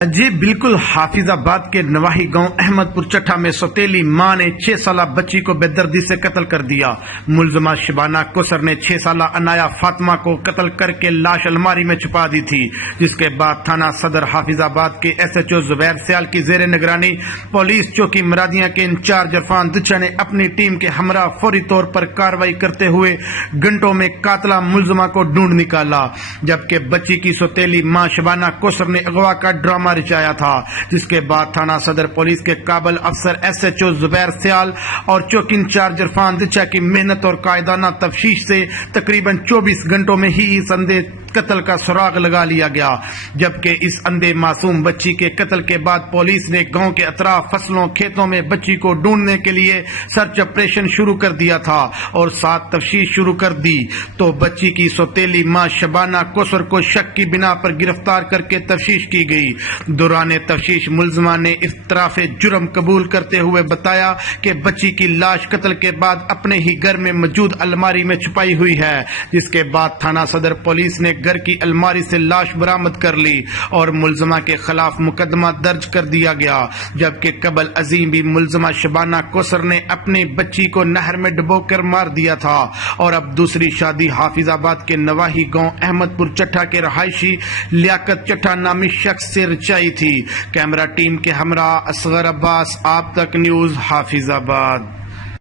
جی بالکل، حافظ آباد کے نواحی گاؤں احمد پور چٹھا میں سوتیلی ماں نے 6 سالہ بچی کو بے دردی سے قتل کر دیا۔ ملزمہ شبانہ کوثر نے 6 سالہ عنایا فاطمہ کو قتل کر کے لاش الماری میں چھپا دی تھی، جس کے بعد تھانہ صدر حافظ آباد کے SHO زبیر سیال کی زیر نگرانی پولیس چوکی مرادیاں کے انچارج عرفان دچا نے اپنی ٹیم کے ہمراہ فوری طور پر کارروائی کرتے ہوئے گھنٹوں میں قاتلہ ملزمہ کو ڈھونڈ نکالا، جبکہ بچی کی سوتیلی ماں شبانہ کوثر نے اغوا کا ڈرامہ رچایا تھا، جس کے بعد تھانہ صدر پولیس کے قابل افسر SHO زبیر سیال اور چوکی انچارج عرفان دچا کی محنت اور قائدانہ تفتیش سے تقریباً 24 گھنٹوں میں ہی اس اندھے قتل کا سراغ لگا لیا گیا، جبکہ اس اندھے معصوم بچی کے قتل کے بعد پولیس نے گاؤں کے اطراف فصلوں کھیتوں میں بچی کو ڈھونڈنے کے لیے سرچ آپریشن شروع کر دیا تھا اور ساتھ تفتیش شروع کر دی تو بچی کی سوتیلی ماں شبانہ کوثر کو شک کی بنا پر گرفتار کر کے تفتیش کی گئی۔ دوران تفتیش ملزمہ نے اعتراف جرم قبول کرتے ہوئے بتایا کہ بچی کی لاش قتل کے بعد اپنے ہی گھر میں موجود الماری میں چھپائی ہوئی ہے، جس کے بعد تھانہ صدر پولیس نے گھر کی الماری سے لاش برآمد کر لی اور ملزمہ کے خلاف مقدمہ درج کر دیا گیا، جبکہ قبل عظیم بھی ملزمہ شبانہ کوثر نے اپنی بچی کو نہر میں ڈبو کر مار دیا تھا اور اب دوسری شادی حافظ آباد کے نواحی گاؤں احمد پور چٹھا کے رہائشی لیاقت چٹھا نامی شخص سے رچائی تھی۔ کیمرہ ٹیم کے ہمراہ اصغر عباس، آپ تک نیوز، حافظ آباد۔